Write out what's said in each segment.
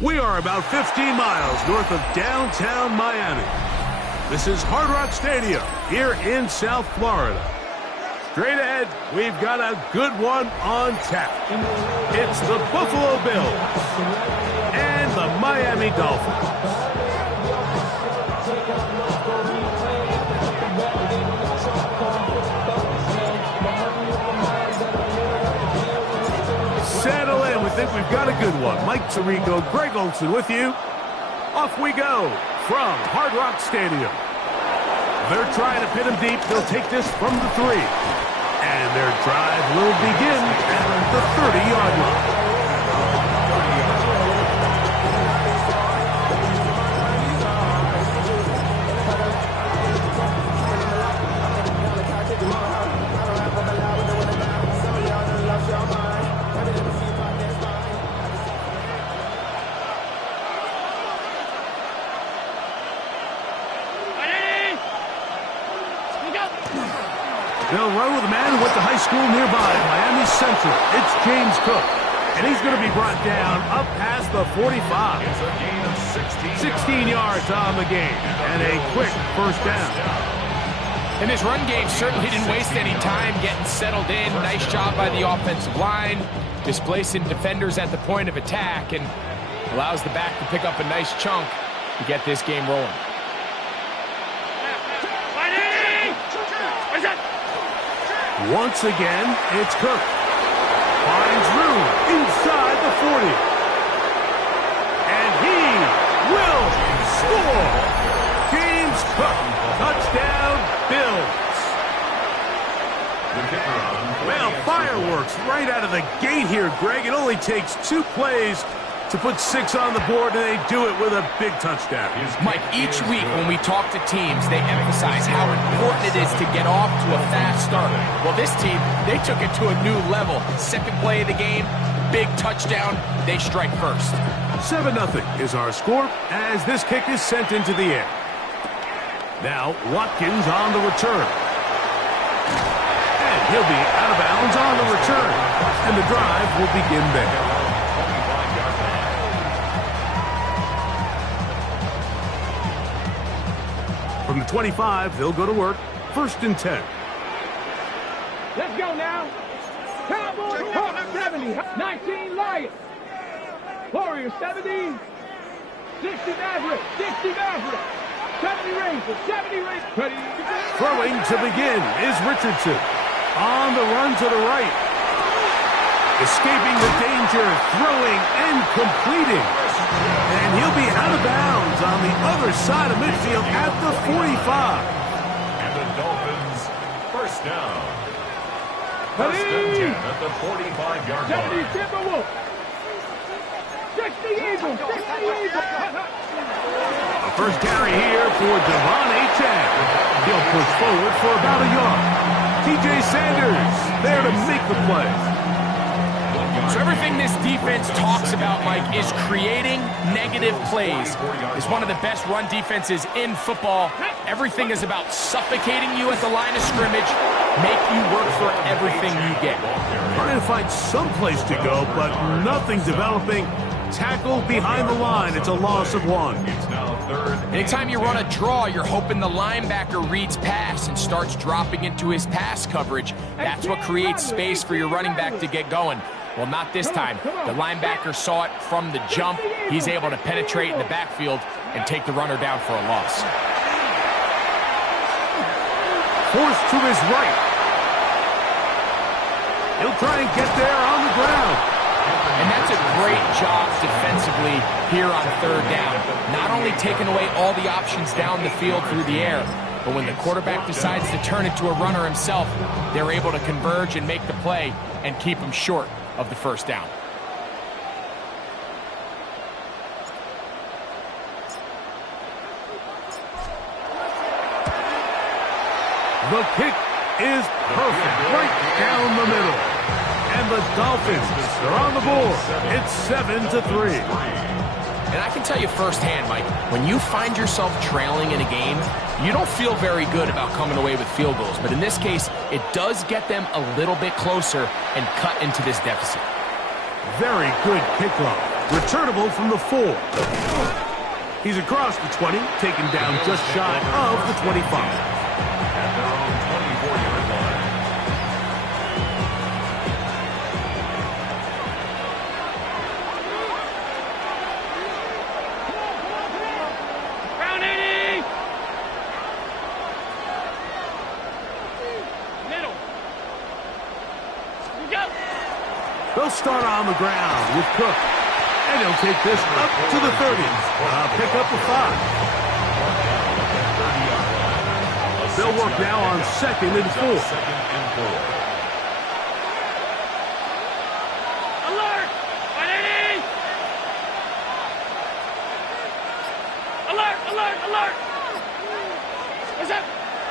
We are about 15 miles north of downtown Miami. This is Hard Rock Stadium here in South Florida. Straight ahead, we've got a good one on tap. It's the Buffalo Bills and the Miami Dolphins. Settle in. We think we've got a good one. Mike Tirico, Greg Olson with you. Off we go from Hard Rock Stadium. They're trying to pin him deep. They'll take this from the 3. And their drive will begin at the 30-yard line. They'll run with a man who went to high school nearby, Miami Central. It's James Cook. And he's going to be brought down up past the 45. It's a gain of 16 yards on the game. And a quick first down. And his run game certainly didn't waste any time getting settled in. Nice job by the offensive line, displacing defenders at the point of attack, and allows the back to pick up a nice chunk to get this game rolling. Once again, it's Cook. Finds room inside the 40. And he will score. James Cook, touchdown, Bills. Well, fireworks right out of the gate here, Greg. It only takes 2 plays to put 6 on the board, and they do it with a big touchdown. Mike, each week when we talk to teams, they emphasize how important it is to get off to a fast start. Well, this team, they took it to a new level. Second play of the game, big touchdown, they strike first. 7-0 is our score as this kick is sent into the air. Now, Watkins on the return. And he'll be out of bounds on the return. And the drive will begin there. From the 25, they'll go to work. 1st and 10. Let's go now. Cowboys, 70. 19 Lions. Warriors, 70. 60 Mavericks. 60 Mavericks. 70 Rangers. 70 Rangers. Throwing to begin is Richardson. On the run to the right. Escaping the danger. Throwing and completing. And he'll be out of bounds on the other side of midfield at the 45. And the Dolphins, first down. 1st and 10 at the 45-yard line. 70 Timberwolves. 60 Eagles. 60 Eagles. A first carry here for Devon Achane. He'll push forward for about a yard. TJ Sanders there to make the play. So everything this defense talks about, Mike, is creating negative plays. It's one of the best run defenses in football. Everything is about suffocating you at the line of scrimmage, make you work for everything you get. Trying to find some place to go, but nothing developing. Tackle behind the line. It's a loss of 1. It's now 3rd. Anytime you run a draw, you're hoping the linebacker reads pass and starts dropping into his pass coverage. That's what creates space for your running back to get going. Well, not this time. The linebacker saw it from the jump. He's able to penetrate in the backfield and take the runner down for a loss. Forced to his right. He'll try and get there on the ground. And that's a great job defensively here on 3rd down. Not only taking away all the options down the field through the air, but when the quarterback decides to turn into a runner himself, they're able to converge and make the play and keep him short of the 1st down. The kick is perfect right down the middle. And the Dolphins are on the board. It's 7-3. And I can tell you firsthand, Mike, when you find yourself trailing in a game, you don't feel very good about coming away with field goals. But in this case, it does get them a little bit closer and cut into this deficit. Very good kickoff. Returnable from the 4. He's across the 20, taken down just shy of the 25. At their own 24-yard line. Round 80! Middle. Go! They'll start on the ground with Cook. And he'll take this up to the 30. Pick up the 5. They'll work now on 2nd and 4. Alert! 180! Alert! Alert! Alert! What's up?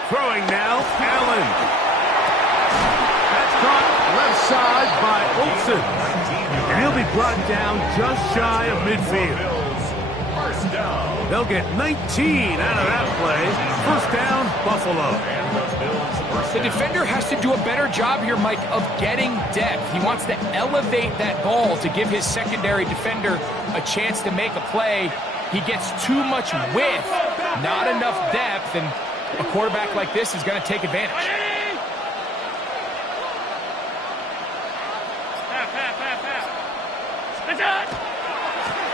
Throwing now, Allen. That's caught left side by Olsen. And he'll be brought down just shy of midfield. First down. They'll get 19 out of that play. First down, Buffalo. The defender has to do a better job here, Mike, of getting depth. He wants to elevate that ball to give his secondary defender a chance to make a play. He gets too much width, not enough depth, and a quarterback like this is going to take advantage.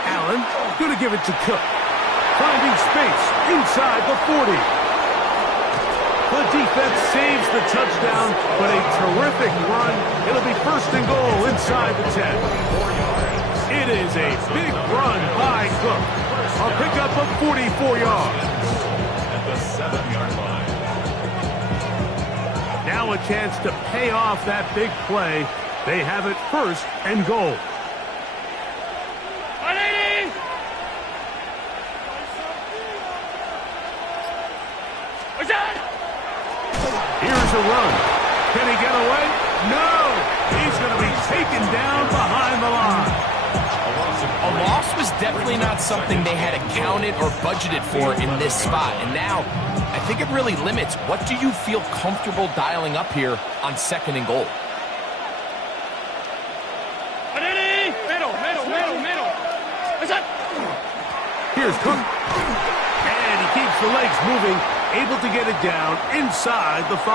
Allen going to give it to Cook. Finding space inside the 40. The defense saves the touchdown, but a terrific run. It'll be first and goal inside the 10. It is a big run by Cook. A pickup of 44 yards. At the 7-yard line. Now a chance to pay off that big play. They have it first and goal. 180! What's that? Here's a run. Can he get away? No! He's going to be taken down behind the line. A loss was definitely not something they had accounted or budgeted for in this spot. And now, I think it really limits what do you feel comfortable dialing up here on 2nd and goal. 180! Middle. What's up? Here's Cook. And he keeps the legs moving, able to get it down inside the 5.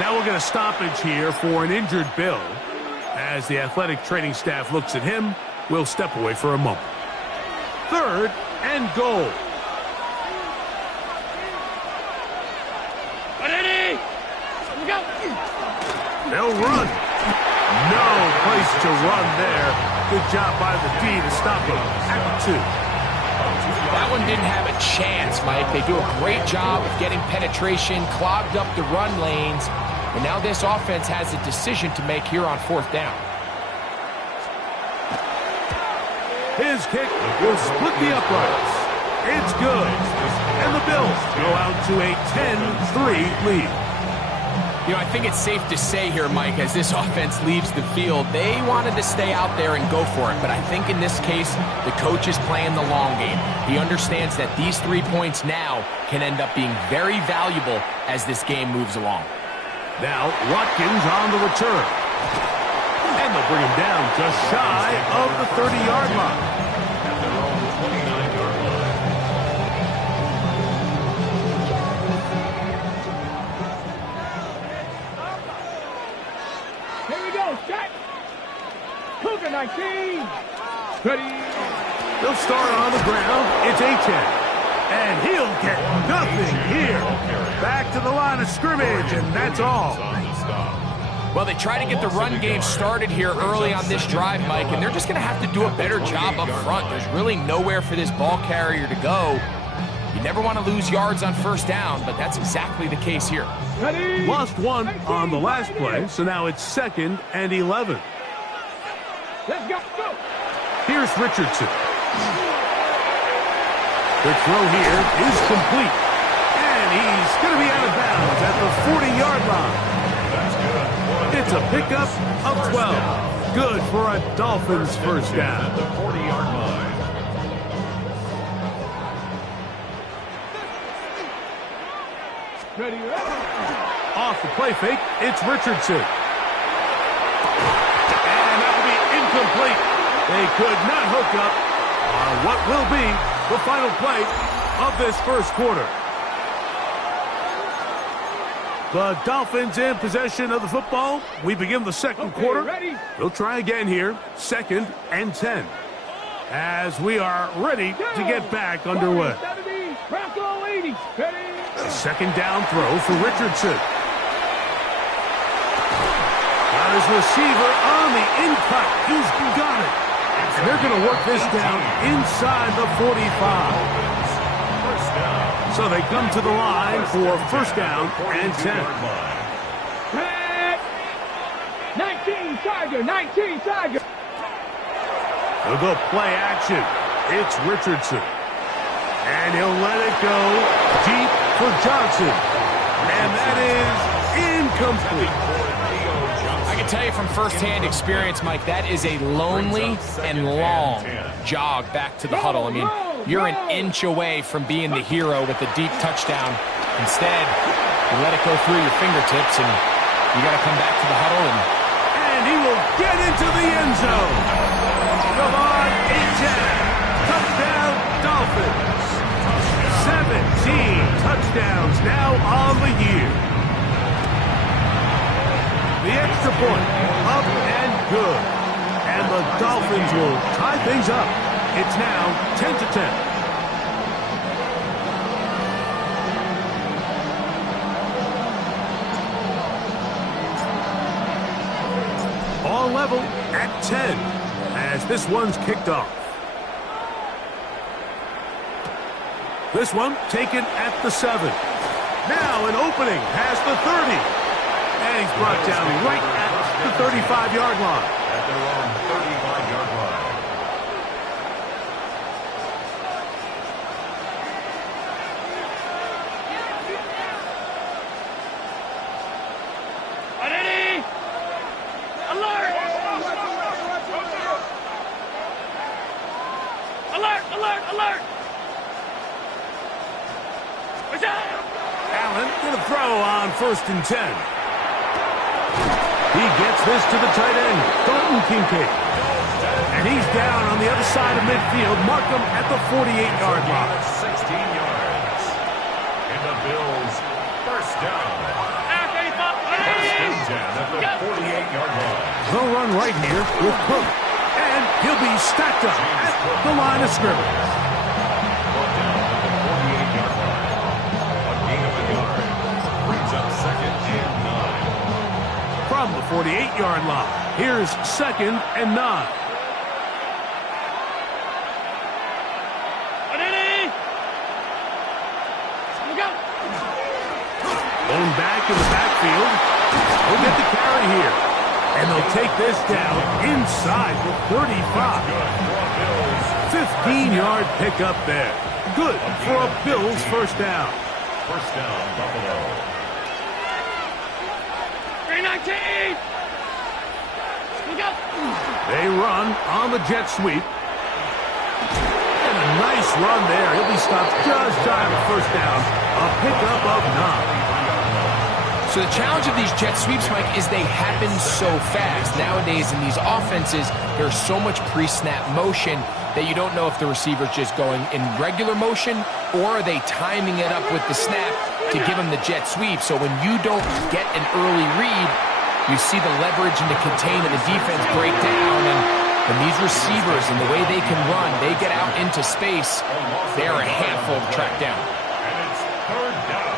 Now we'll get a stoppage here for an injured Bill. As the athletic training staff looks at him, we'll step away for a moment. 3rd and goal. 180! Go! They'll run. No place to run there. Good job by the D to stop him at the 2. That one didn't have a chance, Mike. They do a great job of getting penetration, clogged up the run lanes, and now this offense has a decision to make here on 4th down. His kick will split the uprights. It's good. And the Bills go out to a 10-3 lead. You know, I think it's safe to say here, Mike, as this offense leaves the field, they wanted to stay out there and go for it. But I think in this case, the coach is playing the long game. He understands that these 3 points now can end up being very valuable as this game moves along. Now, Watkins on the return. And they'll bring him down just shy of the 30-yard line. At their own 29-yard line. Here we go, set! Cougar 19! Ready! They'll start on the ground. It's A-10. And he'll get nothing here. Back to the line of scrimmage, and that's all. Well, they try to get the run game started here early on this drive, Mike, and they're just going to have to do a better job up front. There's really nowhere for this ball carrier to go. You never want to lose yards on 1st down, but that's exactly the case here. Ready! Lost 1 on the last play, so now it's 2nd and 11. Let's go! Here's Richardson. The throw here is complete. And he's going to be out of bounds at the 40-yard line. It's a pickup of 12. Good for a Dolphins first down. At the 40-yard line. Ready! Off the play fake, it's Richardson. And that will be incomplete. They could not hook up on what will be the final play of this first quarter. The Dolphins in possession of the football. We begin the second quarter. Ready? We'll try again here. 2nd and 10. As we are ready to get back underway. 70, Bronco 80. Ready? A second down throw for Richardson. Got his receiver on the in-cut. He's got it. And they're going to work this down inside the 45. So they come to the line for first down and 10. 19 Tiger, 19 Tiger. They'll go play action. It's Richardson. And he'll let it go deep for Johnson. And that is incomplete. I can tell you from firsthand experience, Mike, that is a lonely and long jog back to the huddle. I mean, you're an inch away from being the hero with a deep touchdown. Instead, you let it go through your fingertips, and you got to come back to the huddle. And he will get into the end zone. Come on, 8-10. Touchdown, Dolphins. 17 touchdowns now on the year. The extra point, up and good. And the Dolphins will tie things up. It's now 10-10. All level at 10 as this one's kicked off. This one taken at the 7. Now an opening past the 30. And he's brought down right at the 35-yard line. At their own 35-yard line. Ready? Alert! Alert! Alert! Alert! Allen going to throw on 1st and 10. He gets this to the tight end, Dalton Kincaid. And he's down on the other side of midfield. Mark him at the 48-yard line. 16 yards. And the Bills first down. First and 10 at the 48-yard line. They'll run right here with Cook. And he'll be stacked up at the line of scrimmage. Brought down at the 48-yard line. A gain of a yard. Brings up 2nd and 9. From the 48-yard line, here's 2nd and 9. Going back in the backfield. We'll get the carry here. And they'll take this down inside the 35. 15-yard pickup there. Good for a Bills first down. First down, Buffalo. 319! They run on the jet sweep. And a nice run there. He'll be stopped just shy of a first down. A pickup of 9. So the challenge of these jet sweeps, Mike, is they happen so fast. Nowadays in these offenses, there's so much pre-snap motion that you don't know if the receiver's just going in regular motion or are they timing it up with the snap to give him the jet sweep. So when you don't get an early read, you see the leverage and the contain of the defense break down. And these receivers and the way they can run, they get out into space, they're a handful to track down. And it's third down.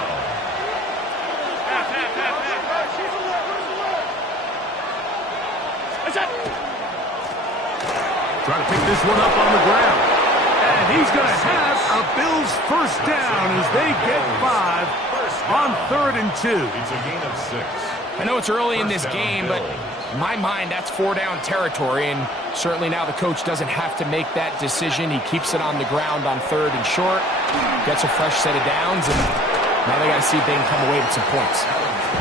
Trying to pick this one up on the ground. And he's going to have a Bills first down as they get 5 on 3rd and 2. It's a gain of 6. I know it's early in this game, but in my mind, that's 4-down territory, and certainly now the coach doesn't have to make that decision. He keeps it on the ground on 3rd and short, gets a fresh set of downs, and now they got to see if they can come away with some points.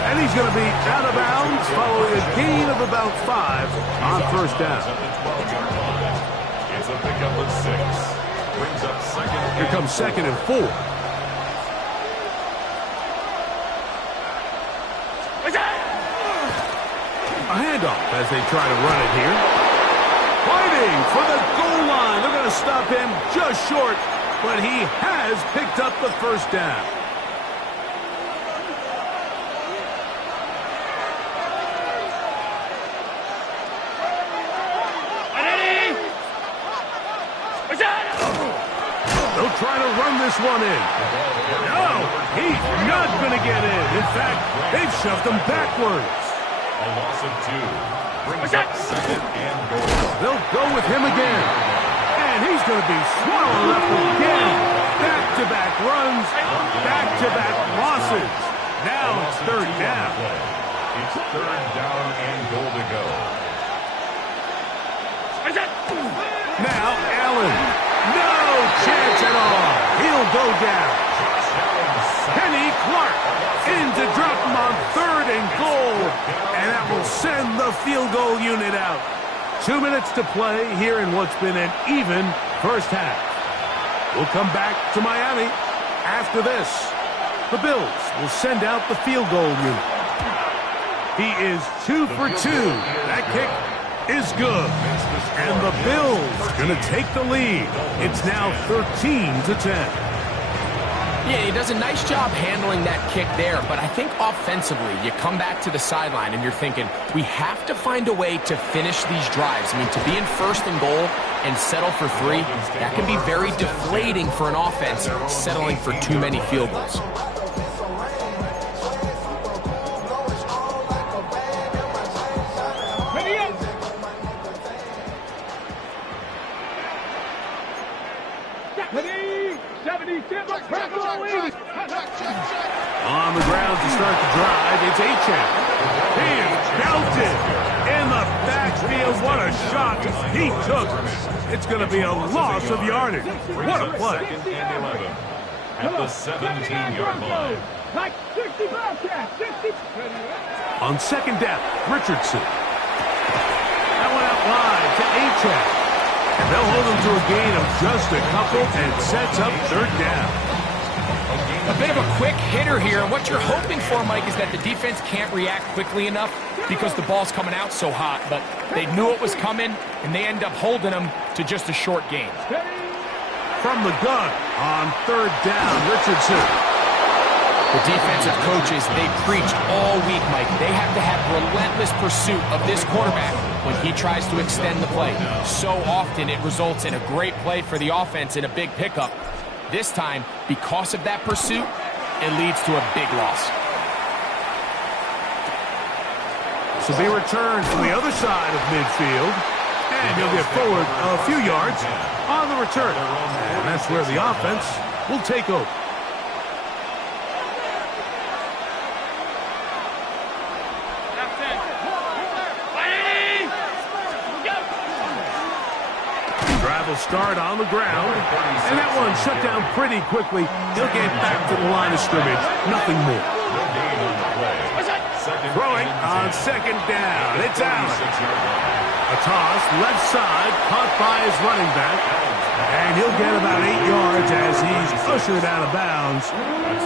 And he's going to be out of bounds following a gain of about 5 on first down. It's a pickup of 6. Brings up 2nd. Here comes 2nd and 4. A handoff as they try to run it here. Whiting for the goal line. They're going to stop him just short, but he has picked up the first down. They'll try to run this one in. No, he's not going to get in. In fact, they've shoved him backwards. A loss of 2. Brings up 2nd and goal. They'll go with him again. And he's going to be swallowed up again. Back-to-back runs, back-to-back losses. Now it's 3rd down. It's 3rd down and goal to go. Now Allen. No chance at all. He'll go down. Kenny Clark in to drop him on 3rd and goal. And that will send the field goal unit out. 2 minutes to play here in what's been an even first half. We'll come back to Miami after this. The Bills will send out the field goal unit. He is 2 for 2. That kick is good. And the Bills going to take the lead. It's now 13-10. Yeah, he does a nice job handling that kick there, but I think offensively, you come back to the sideline and you're thinking, we have to find a way to finish these drives. I mean, to be in 1st and goal and settle for 3, that can be very deflating for an offense, settling for too many field goals. On the ground to start the drive, it's Achane. He is belted in the backfield. What a shot he took. It's going to be a loss of yardage. What a play. 2nd and 11 at the 17-yard line. Like 60 Bobcats, 60. On 2nd down, Richardson. That one out wide to Achane. And they'll hold him to a gain of just a couple and sets up 3rd down. A bit of a quick hitter here. What you're hoping for, Mike, is that the defense can't react quickly enough because the ball's coming out so hot. But they knew it was coming, and they end up holding them to just a short gain. From the gun on 3rd down, Richardson. The defensive coaches, they preached all week, Mike. They have to have relentless pursuit of this quarterback when he tries to extend the play. So often it results in a great play for the offense and a big pickup. This time, because of that pursuit, it leads to a big loss. This will be returned from the other side of midfield. And he'll get forward a few yards on the return. And that's where the offense will take over. Will start on the ground, and that one shut down pretty quickly. He'll get back to the line of scrimmage. Nothing more. Throwing on 2nd down. It's Allen. A toss, left side, caught by his running back, and he'll get about 8 yards as he's ushered out of bounds.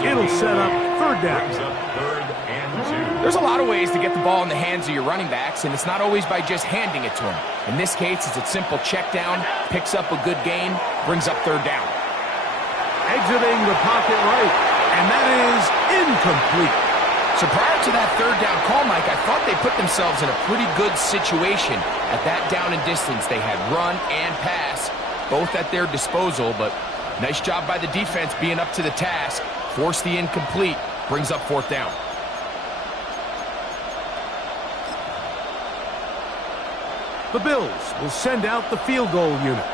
It'll set up 3rd down. There's a lot of ways to get the ball in the hands of your running backs, and it's not always by just handing it to them. In this case, it's a simple check down, picks up a good gain, brings up 3rd down. Exiting the pocket right, and that is incomplete. So prior to that 3rd down call, Mike, I thought they put themselves in a pretty good situation. At that down and distance, they had run and pass, both at their disposal, but nice job by the defense being up to the task, forced the incomplete, brings up 4th down. The Bills will send out the field goal unit.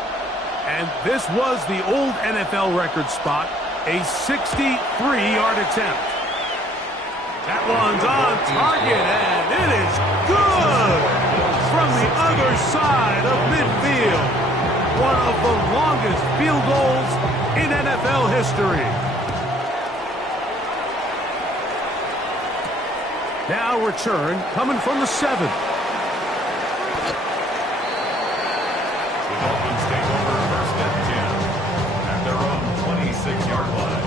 And this was the old NFL record spot, a 63-yard attempt. That one's on target, and it is good from the other side of midfield. One of the longest field goals in NFL history. Now return coming from the 7. Dolphins take over 1st and 10 at their own 26-yard line.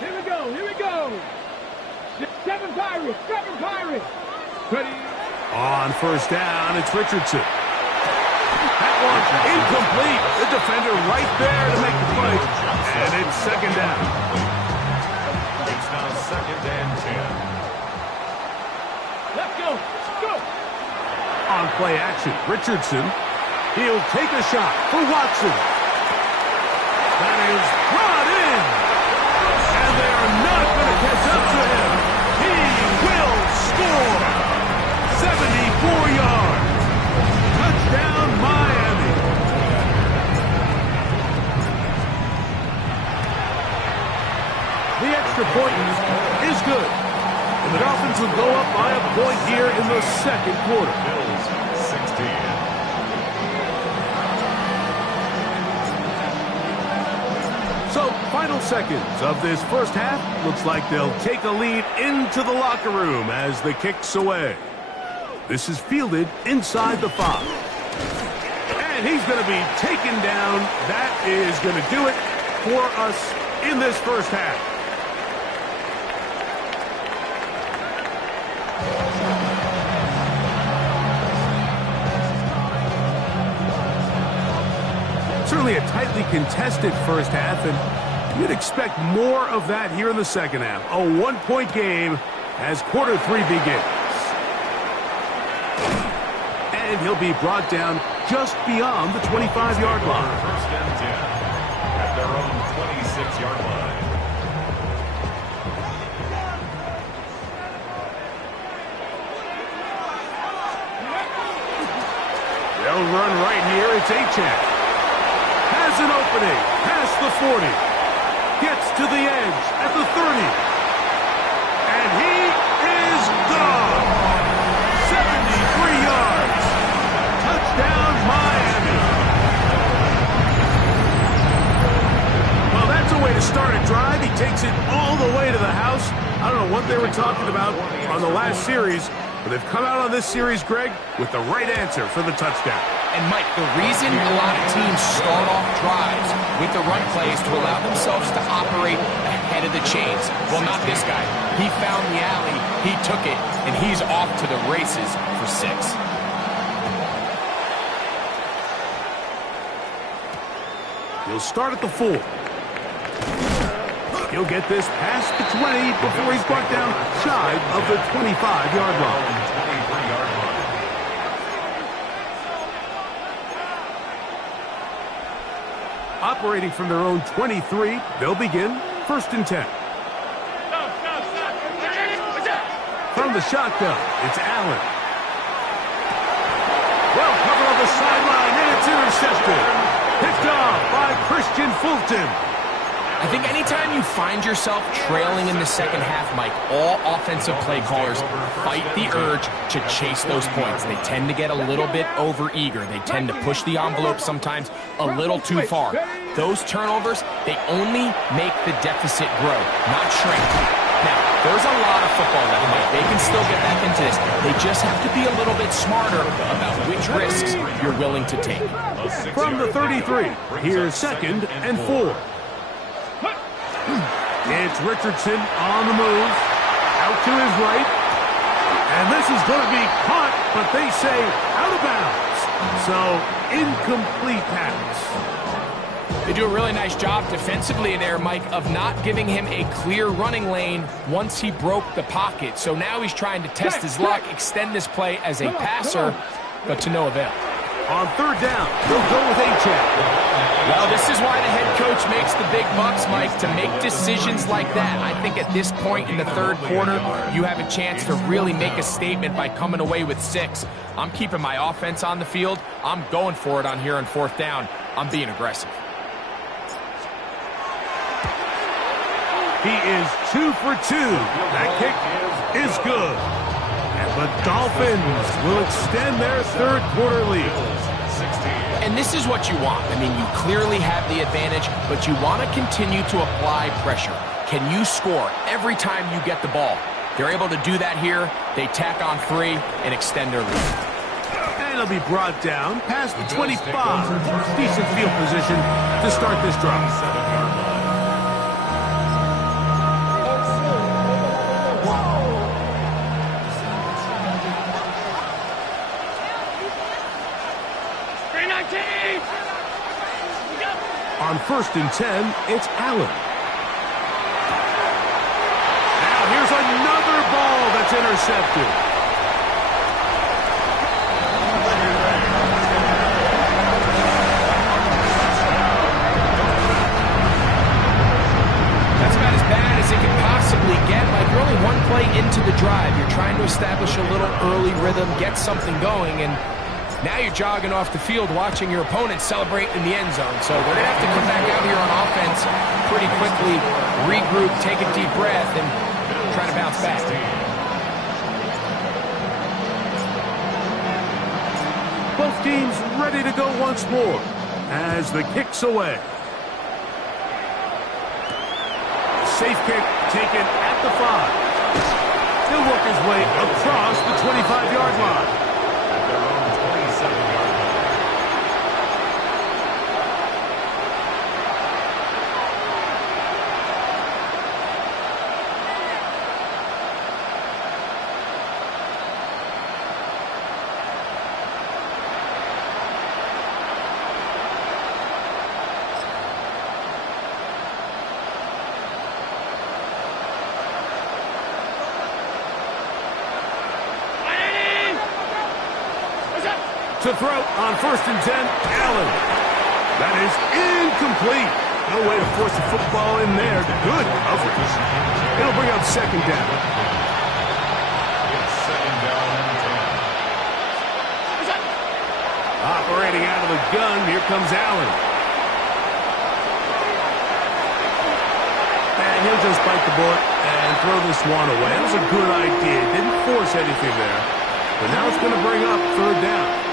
Here we go, here we go. 7 Pirates, 7 Pirates. On first down, it's Richardson. That one incomplete. The defender right there to make the play. And it's second down. It's now second and 10. Let's go. Go. On play action, Richardson. He'll take a shot for Watson. That is brought in. And they are not going to catch up to him. He will score. 74 yards. Touchdown, Miami. The extra point is good. And the Dolphins will go up by a point here in the second quarter. Bills 16. So, final seconds of this first half. Looks like they'll take a lead into the locker room as the kick's away. This is fielded inside the 5. And he's going to be taken down. That is going to do it for us in this first half. Certainly a tightly contested first half, and you'd expect more of that here in the second half. A one-point game as quarter 3 begins. And he'll be brought down just beyond the 25-yard line. First and 10 at their own 26-yard line. They'll run right here. It's Achane. Has an opening. Past the 40. Gets to the edge at the 30. And he is gone. 73 yards. Touchdown, Miami. Well, that's a way to start a drive. He takes it all the way to the house. I don't know what they were talking about on the last series, but they've come out on this series, Greg, with the right answer for the touchdown. And, Mike, the reason a lot of teams start off drives with the run plays to allow themselves to operate ahead of the chains. Well, not this guy. He found the alley, he took it, and he's off to the races for 6. He'll start at the 4. He'll get this past the 20 before he's brought down shy of the 25-yard line. 23-yard line. Operating from their own 23, they'll begin first and 10. From the shotgun, it's Allen. Well covered on the sideline, and it's intercepted. Picked off by Christian Fulton. I think anytime you find yourself trailing in the second half, Mike, all offensive play callers fight the urge to chase those points. They tend to get a little bit overeager. They tend to push the envelope sometimes a little too far. Those turnovers, they only make the deficit grow, not shrink. Now, there's a lot of football left, Mike. They can still get back into this. They just have to be a little bit smarter about which risks you're willing to take. From the 33, here's second and 4. It's Richardson on the move, out to his right, and this is going to be caught, but they say out of bounds. So, incomplete pass. They do a really nice job defensively in there, Mike, of not giving him a clear running lane once he broke the pocket. So now he's trying to test his luck, extend this play as a passer, but to no avail. On third down, they'll go with Achane. Well, this is why the head coach makes the big bucks, Mike, to make decisions like that. I think at this point in the third quarter, you have a chance to really make a statement by coming away with 6. I'm keeping my offense on the field. I'm going for it on here on fourth down. I'm being aggressive. He is 2 for 2. That kick is good. And the Dolphins will extend their third quarter lead. And this is what you want. I mean, you clearly have the advantage, but you want to continue to apply pressure. Can you score every time you get the ball? They're able to do that here. They tack on 3 and extend their lead. And he'll be brought down past the 25. Decent field position to start this drive. On 1st and 10, it's Allen. Now here's another ball that's intercepted. That's about as bad as it could possibly get. Like, you're only one play into the drive. You're trying to establish a little early rhythm, get something going, and now you're jogging off the field watching your opponent celebrate in the end zone. So we're going to have to come back out here on offense pretty quickly, regroup, take a deep breath, and try to bounce back. Both teams ready to go once more as the kick's away. Safe kick taken at the 5. He'll work his way across the 25-yard line. At their own 27-yard line. To throw on 1st and 10, Allen. That is incomplete. No way to force the football in there. Good coverage. It'll bring up 2nd down. It's 2nd down and 10. Operating out of the gun, here comes Allen. And he'll just bite the bullet and throw this one away. That was a good idea. Didn't force anything there. But now it's going to bring up 3rd down.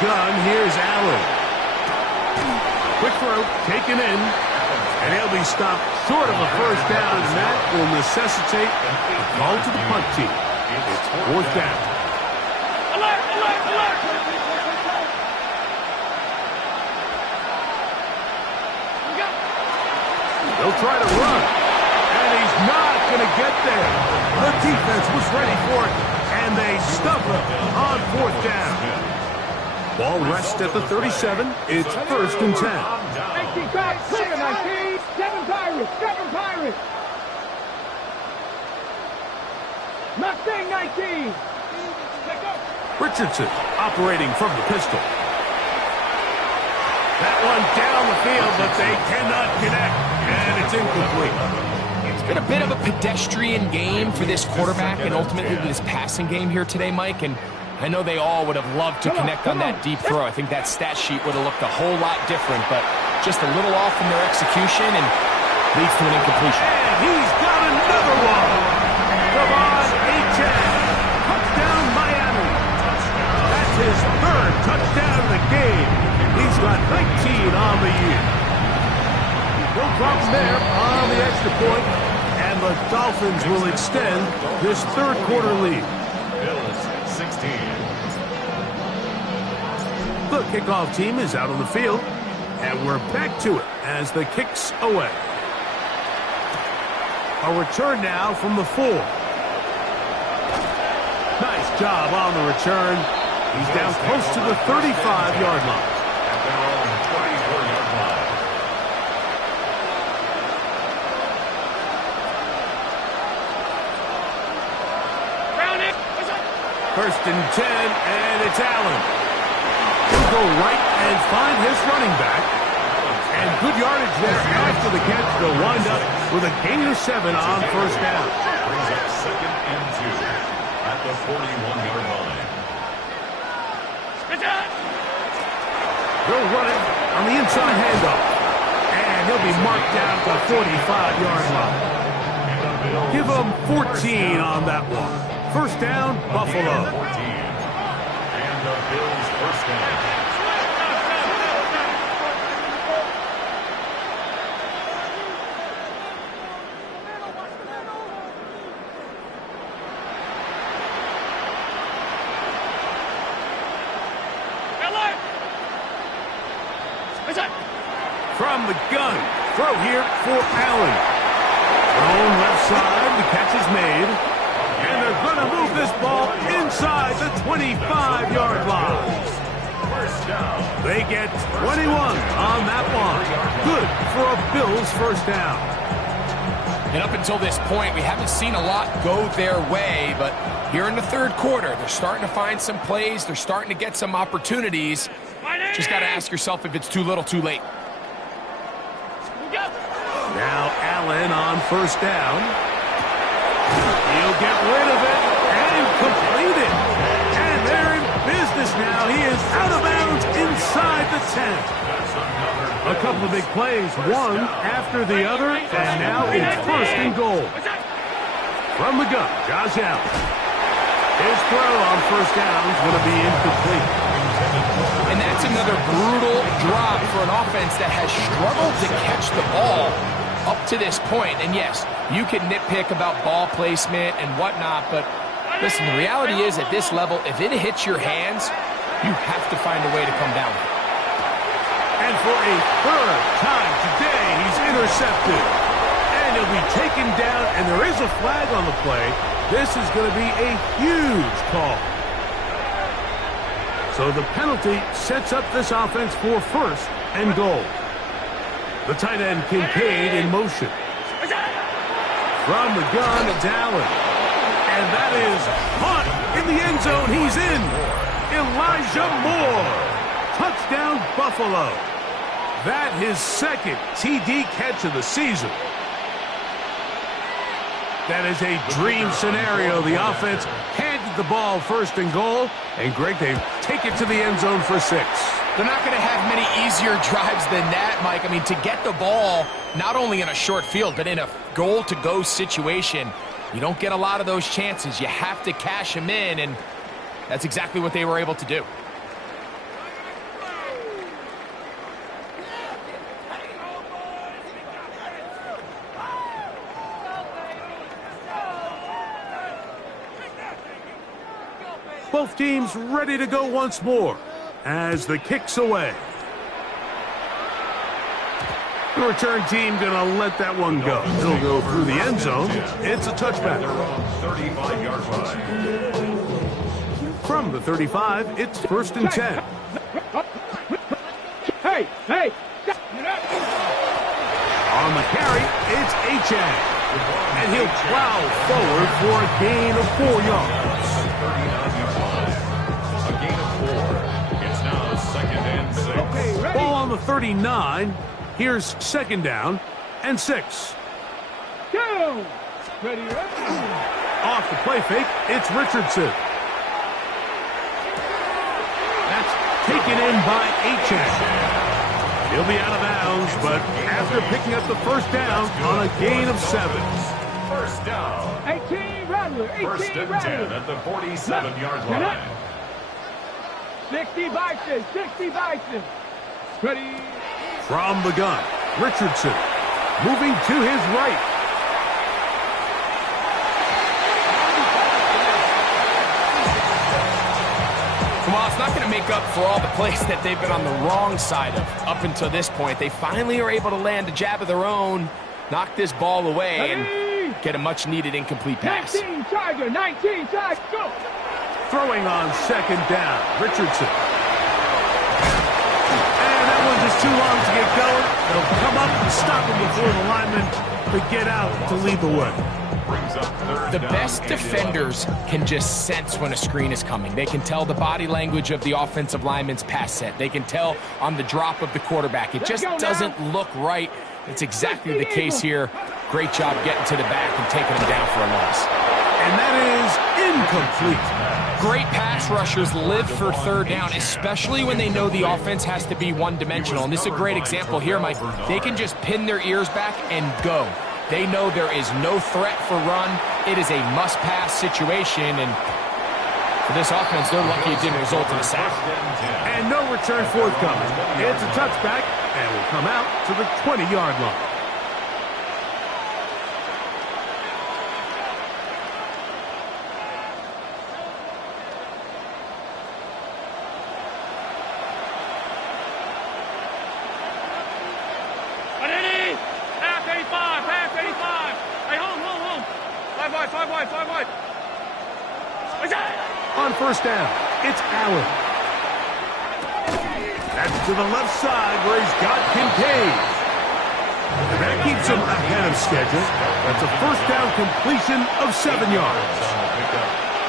Gun, here's Allen. Quick throw, taken in, and he'll be stopped short of a 1st down, and that will necessitate a call to the punt team. It's 4th down. Alert, alert, alert! They'll try to run, and he's not going to get there. The defense was ready for it, and they stuff him on 4th down. Ball rests at the 37. It's 1st and 10. 19 back, 19. 7 Pirates, 7 Pirates. Mustang 19. Richardson operating from the pistol. That one down the field, but they cannot connect, and it's incomplete. It's been a bit of a pedestrian game for this quarterback and ultimately this passing game here today, Mike, and I know they all would have loved to connect on that deep throw. I think that stat sheet would have looked a whole lot different, but just a little off in their execution and leads to an incompletion. And he's got another one. Devon Achane. Touchdown, Miami. That's his 3rd touchdown of the game. He's got 19 on the year. No problem there on the extra point, and the Dolphins will extend this 3rd quarter lead. Bills 16. The kickoff team is out on the field, and we're back to it as the kick's away. A return now from the 4. Nice job on the return. He's down close to the 35-yard line. At their own 24-yard line. 1st and 10, and it's Allen. He'll go right and find his running back. And good yardage there after the catch. They'll wind up with a gain of 7 on 1st down. Brings up 2nd and 2 at the 41-yard line. They'll run it on the inside handoff. And he'll be marked down at the 45-yard line. Give him 14 on that one. 1st down, Buffalo. 14. And the Bills' 1st down. From the gun, throw here for Allen. Thrown left side, the catch is made. And they're going to move this ball inside the 25-yard line. First down. They get 21 on that one. Good for a Bills first down. And up until this point, we haven't seen a lot go their way, but here in the third quarter, they're starting to find some plays. They're starting to get some opportunities. Just got to ask yourself if it's too little, too late. Now Allen on first down. He'll get rid of it and complete it. And they're in business now. He is out of bounds inside the 10. A couple of big plays, one after the other, and now it's first and goal. From the gun, Josh Allen. His throw on first down is going to be incomplete. And that's another brutal drop for an offense that has struggled to catch the ball up to this point. And yes, you can nitpick about ball placement and whatnot, but listen, the reality is at this level, if it hits your hands, you have to find a way to come down with it. And for a third time today, he's intercepted. And he'll be taken down, and there is a flag on the play. This is going to be a huge call. So the penalty sets up this offense for first and goal. The tight end Kincaid in motion. From the gun, it's Allen. And that is caught in the end zone. He's in. Elijah Moore. Touchdown, Buffalo. That his second TD catch of the season. That is a dream scenario. The offense handed the ball first and goal. And Greg, they take it to the end zone for 6. They're not going to have many easier drives than that, Mike. I mean, to get the ball, not only in a short field, but in a goal-to-go situation, you don't get a lot of those chances. You have to cash them in, and that's exactly what they were able to do. Both teams ready to go once more as the kick's away. The return team going to let that one go. It'll go through the end zone. It's a touchback. 35-yard line. From the 35, it's first and 10. Hey, hey. On the carry, it's Achane. And he'll plow forward for a gain of 4 yards. 39-yard line. A gain of 4. It's now second and 6. Okay, ready? Ball on the 39. Here's second down and 6. Go. Ready, ready. Off the play fake, it's Richardson. That's taken in by Achane. He'll be out of bounds, but after picking up the first down on a gain of 7. First down. 18 Rattler. 18 First and 10 Rattler. at the 47-yard line. 60 Bison. 60 Bison. Ready. From the gun, Richardson moving to his right. Well, it's not going to make up for all the plays that they've been on the wrong side of up until this point. They finally are able to land a jab of their own, knock this ball away, and get a much-needed incomplete pass. 19 Tiger. 19 Tiger. Go. Throwing on second down, Richardson. And that one's just too long to get going. They'll come up and stop him before the lineman to get out to lead the way. Brings up third The down. best defenders can just sense when a screen is coming. They can tell the body language of the offensive lineman's pass set. They can tell on the drop of the quarterback. It just doesn't look right. It's exactly the case here. Great job getting to the back and taking him down for a loss. And that is incomplete. Great pass rushers live for third down, especially when they know the offense has to be one-dimensional. And this is a great example here, Mike. They can just pin their ears back and go. They know there is no threat for run. It is a must-pass situation, and for this offense, they're lucky it didn't result in a sack. And no return forthcoming. It's a touchback, and will come out to the 20-yard line. 5 wide. On first down, it's Allen. That's to the left side where he's got Kincaid. And that keeps him ahead of schedule. That's a first down completion of 7 yards.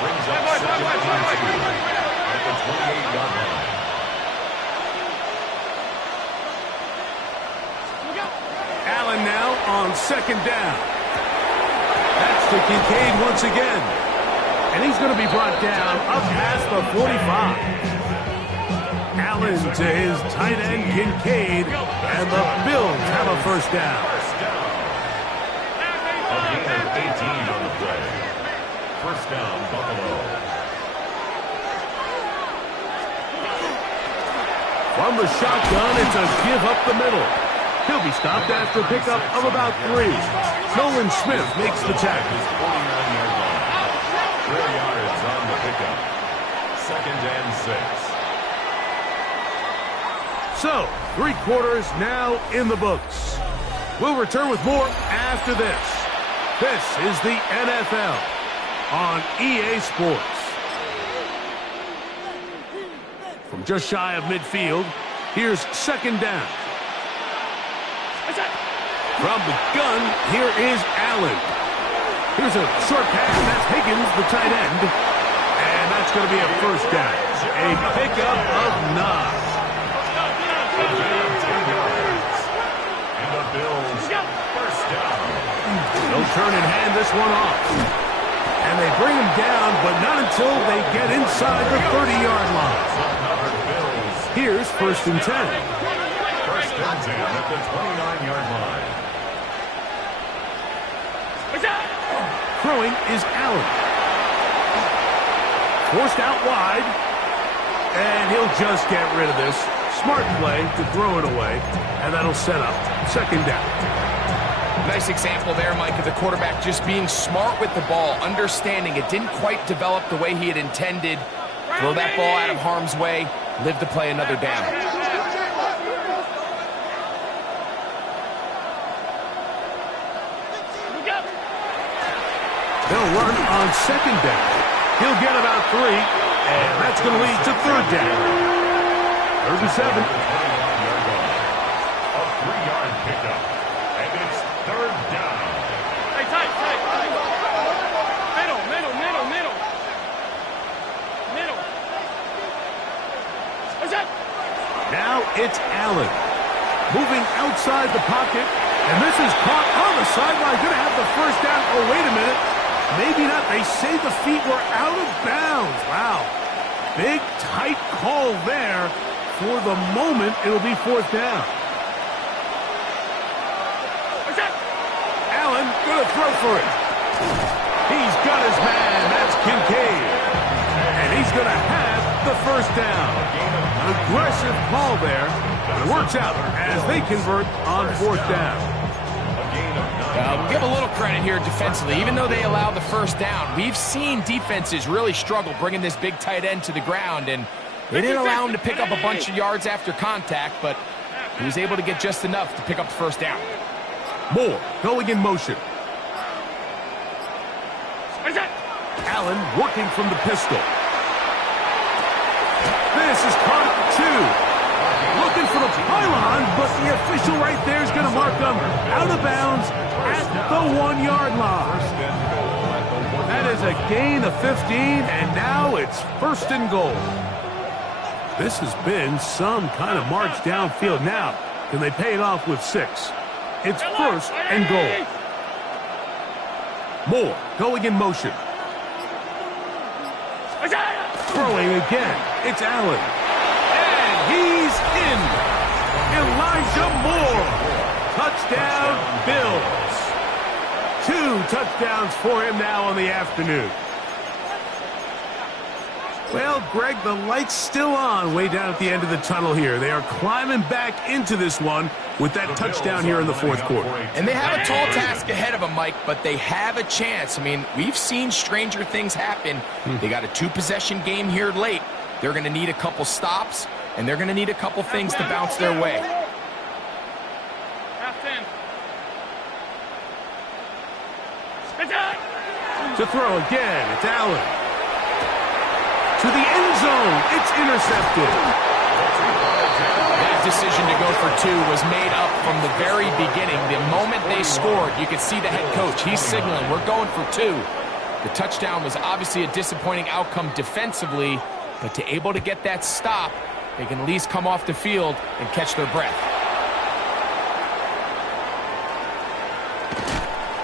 Brings up second and 2 at the 28-yard line. Allen now on second down. That's to Kincaid once again. And he's going to be brought down up past the 45. Allen to his tight end, Kincaid, and the Bills have a first down. A gain of 18 on the play. First down, Buffalo. From the shotgun, it's a give up the middle. He'll be stopped after a pickup of about 3. Nolan Smith makes the tackle. 49-yard line. 4 yards on the pickup. Second and 6. So, 3 quarters now in the books. We'll return with more after this. This is the NFL on EA Sports. From just shy of midfield, here's second down. From the gun, here is Allen. Here's a short pass. That's Higgins, the tight end. And that's going to be a first down. A pickup of 9. A gain of 10 yards. And the Bills, first down. They'll turn and hand this one off. And they bring him down, but not until they get inside the 30-yard line. Here's first and 10. First and 10 at the 29-yard line. Throwing is Allen. Forced out wide. And he'll just get rid of this. Smart play to throw it away. And that'll set up second down. Nice example there, Mike, of the quarterback just being smart with the ball, understanding it didn't quite develop the way he had intended. Throw that ball out of harm's way, live to play another down. They'll run on second down. He'll get about 3, and that's going to lead to third down. 37. A 3-yard pickup. And it's third down. Hey, tight. Middle. What's that? Now it's Allen. Moving outside the pocket, and this is caught on the sideline. Going to have the first down. Oh, wait a minute. Maybe not. They say the feet were out of bounds. Wow. Big, tight call there. For the moment, it'll be fourth down. Allen going to throw for it. He's got his man. That's Kincaid. And he's going to have the first down. An aggressive call there. It works out as they convert on fourth down. We'll give a little credit here defensively. Even though they allow the first down, we've seen defenses really struggle bringing this big tight end to the ground, and they didn't allow him to pick up a bunch of yards after contact, but he was able to get just enough to pick up the first down. Moore going in motion. Allen working from the pistol. This is caught at 2. Looking for the pylon, but the official right there is going to mark them out of bounds at the 1-yard line. That is a gain of 15, and now it's first and goal. This has been some kind of march downfield. Now, can they pay it off with 6? It's first and goal. Moore going in motion. Throwing again. It's Allen. And he's in. Elijah Moore. Touchdown, Bills. 2 touchdowns for him now on the afternoon. Well, Greg, the light's still on way down at the end of the tunnel here. They are climbing back into this one with that touchdown here in the fourth quarter. And they have a tall task ahead of them, Mike, but they have a chance. I mean, we've seen stranger things happen. They got a 2-possession game here late. They're going to need a couple stops, and they're going to need a couple things to bounce their way. Half 10. To throw again, it's Allen. To the end zone, it's intercepted. That decision to go for 2 was made up from the very beginning. The moment they scored, you could see the head coach. He's signaling, we're going for 2. The touchdown was obviously a disappointing outcome defensively, but to able to get that stop, they can at least come off the field and catch their breath.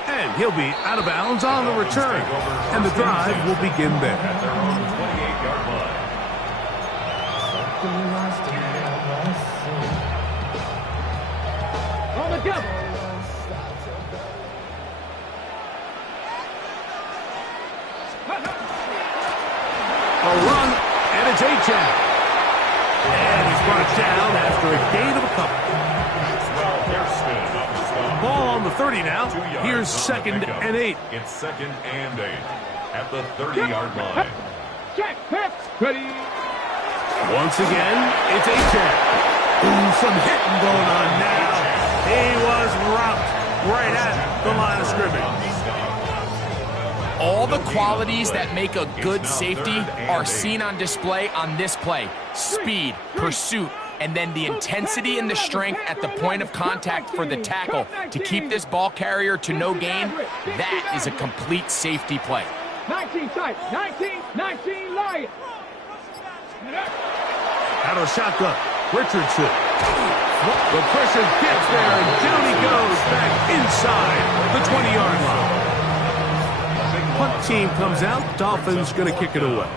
And he'll be out of bounds on the return. And the drive will begin there. At their own 28-yard line. On the jump. A run, and it's A-Chan. And he's brought down after a gain of a couple. Ball on the 30 now. Here's 2nd and 8. It's 2nd and 8 at the 30-yard line. Check, hip, ready. Once again, it's A-Chan. Ooh, some hitting going on now. He was rocked right at the line of scrimmage. All the qualities that make a good safety are seen on display on this play. Speed, pursuit, and then the intensity and the strength at the point of contact for the tackle to keep this ball carrier to no gain. That is a complete safety play. 19 tight, 19 Lion. Out of shotgun, Richardson. The pressure gets there, and down he goes back inside the 20-yard line. Punt team comes out. Dolphins going to kick it away.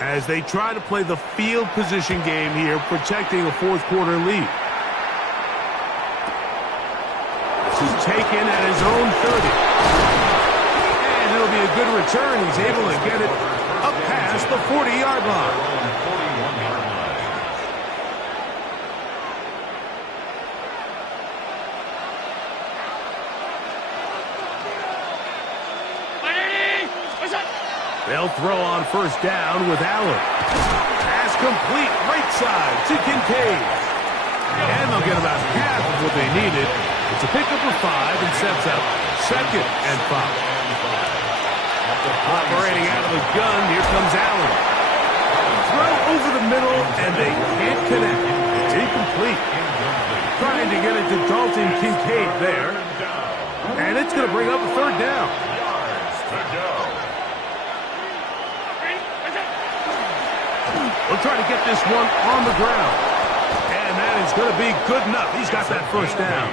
As they try to play the field position game here, protecting a fourth-quarter lead. This is taken at his own 30. And it'll be a good return. He's able to get it up past the 40-yard line. They'll throw on first down with Allen. Pass complete, right side to Kincaid. And they'll get about half of what they needed. It's a pickup of 5 and sets up 2nd and 5. Operating out of the gun, here comes Allen. Throw over the middle, and they can't connect. It's incomplete. Trying to get it to Dalton Kincaid there. And it's going to bring up a 3rd down. Yards to go. We'll try to get this one on the ground. And that is going to be good enough. He's got that first down.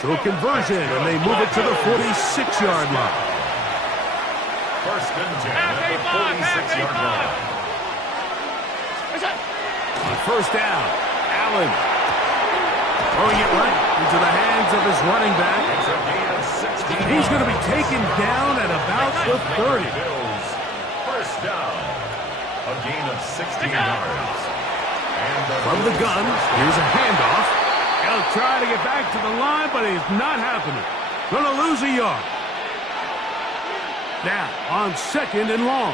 So a conversion, and they move it to the 46-yard line. 1st and 10 at the 46-yard line. On first down, Allen throwing it right into the hands of his running back. He's going to be taken down at about the 30. First down. A gain of 16 yards. From the gun, here's a handoff. He'll try to get back to the line, but he's not happening. Going to lose a yard. Now, on 2nd and long.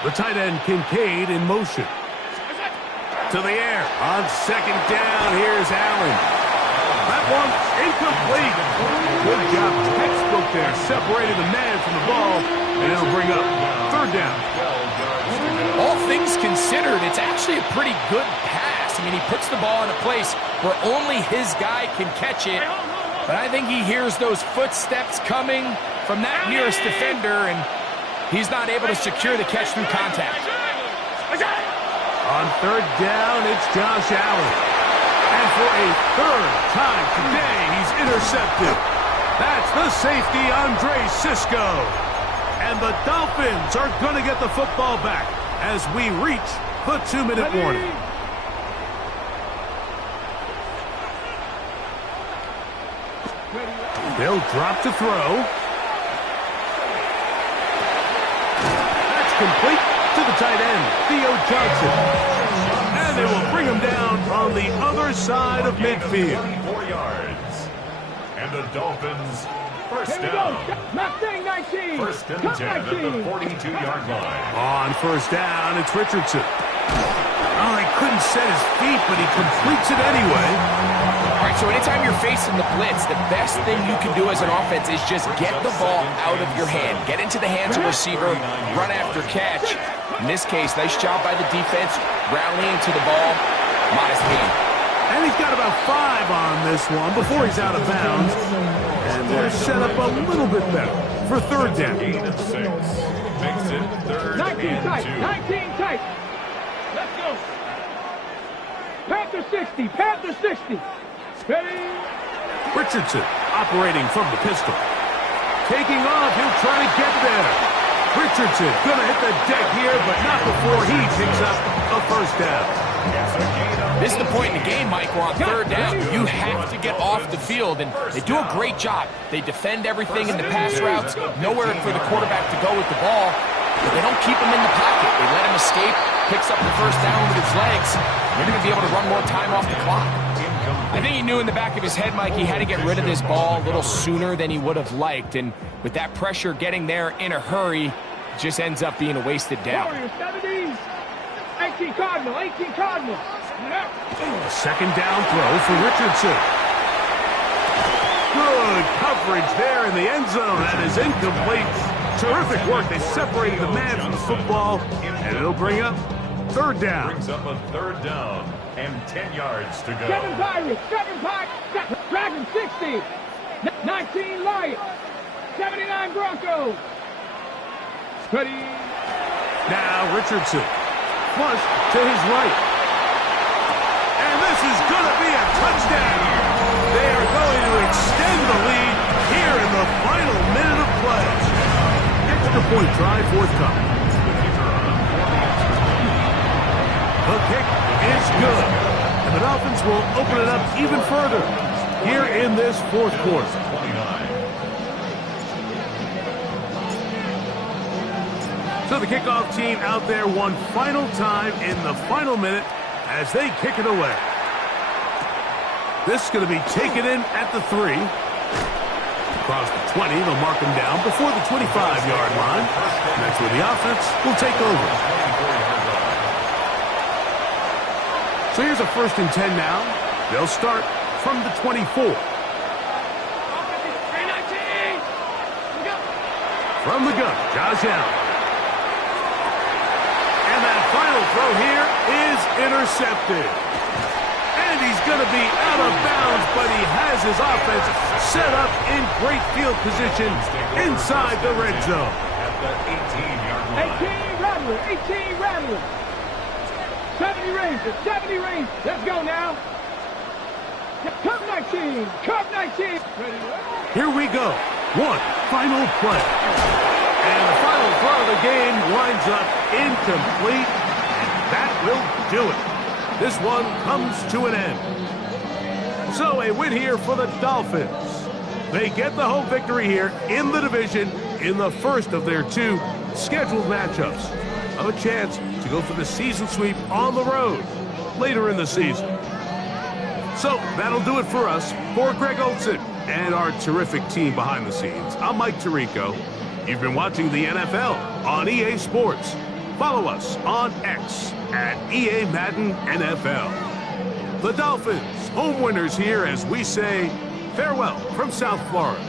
The tight end, Kincaid, in motion. To the air. On 2nd down, here's Allen. That one incomplete. Good job. Textbook there. Separated the man from the ball. And it'll bring up 3rd down. All things considered, it's actually a pretty good pass. I mean, he puts the ball in a place where only his guy can catch it. But I think he hears those footsteps coming from that nearest defender, and he's not able to secure the catch through contact. On 3rd down, it's Josh Allen. And for a 3rd time today, he's intercepted. That's the safety, Andre Sisco. And the Dolphins are going to get the football back as we reach the 2-minute warning. They'll drop to throw. That's complete to the tight end, Theo Johnson. And they will bring him down on the other side of midfield. 24 yards. And the Dolphins, first down. 19. 1st and 10 at the 42-yard line. On first down, it's Richardson. Oh, he couldn't set his feet, but he completes it anyway. All right, so anytime you're facing the blitz, the best thing you can do as an offense is just get the ball out of your hand. Get into the hands of receiver, run after catch. In this case, nice job by the defense, rallying to the ball, modest gain. And he's got about 5 on this one before he's out of bounds. And they're set up a little bit better for third down. Gain of 6. Makes it 3rd 19 and tight. 2. 19 tight. Let's go. Panther 60. Panther 60. Ready? Richardson operating from the pistol. Taking off, he'll try to get there. Richardson gonna hit the deck here, but not before he picks up a first down. This is the point in the game, Mike, where on third down, you have to get off the field, and they do a great job. They defend everything in the pass routes, nowhere for the quarterback to go with the ball, but they don't keep him in the pocket. They let him escape, picks up the first down with his legs. They're going to be able to run more time off the clock. I think he knew in the back of his head, Mike, he had to get rid of this ball a little sooner than he would have liked, and with that pressure getting there in a hurry, it just ends up being a wasted down. Warriors 70s. 18 Cardinal. 18 Cardinal. Second down throw for Richardson. Good coverage there in the end zone. That is incomplete. Terrific work. They separated the man from the football, and it'll bring up third down. Brings up a 3rd down and 10 yards to go. 7 Pirates. 7 Pirates. Dragon 60. 19 Lions. 79 Broncos. Ready? Now Richardson. Flush to his right. And this is going to be a touchdown. They are going to extend the lead here in the final minute of play. Extra point try forthcoming. The kick is good. And the Dolphins will open it up even further here in this fourth quarter. 29. So the kickoff team out there one final time in the final minute as they kick it away. This is going to be taken in at the 3. Across the 20, they'll mark him down before the 25-yard line. And that's where the offense will take over. So here's a 1st and 10 now. They'll start from the 24. From the gun, Josh Allen. And that final throw here is intercepted. And he's going to be out of bounds, but he has his offense set up in great field position inside the red zone. At the 18-yard line. 18 Rattler. 18 Rattler. 70 Rangers. 70 Rangers. Let's go now. Cup 19. Cup 19. Ready? Here we go. One final play. And the final throw of the game winds up incomplete. And that will do it. This one comes to an end. So a win here for the Dolphins. They get the home victory here in the division in the first of their 2 scheduled matchups. A chance to go for the season sweep on the road later in the season. So that'll do it for us. For Greg Olson and our terrific team behind the scenes, I'm Mike Tirico. You've been watching the NFL on EA Sports. Follow us on X at EA Madden NFL. The Dolphins, home winners here as we say farewell from South Florida.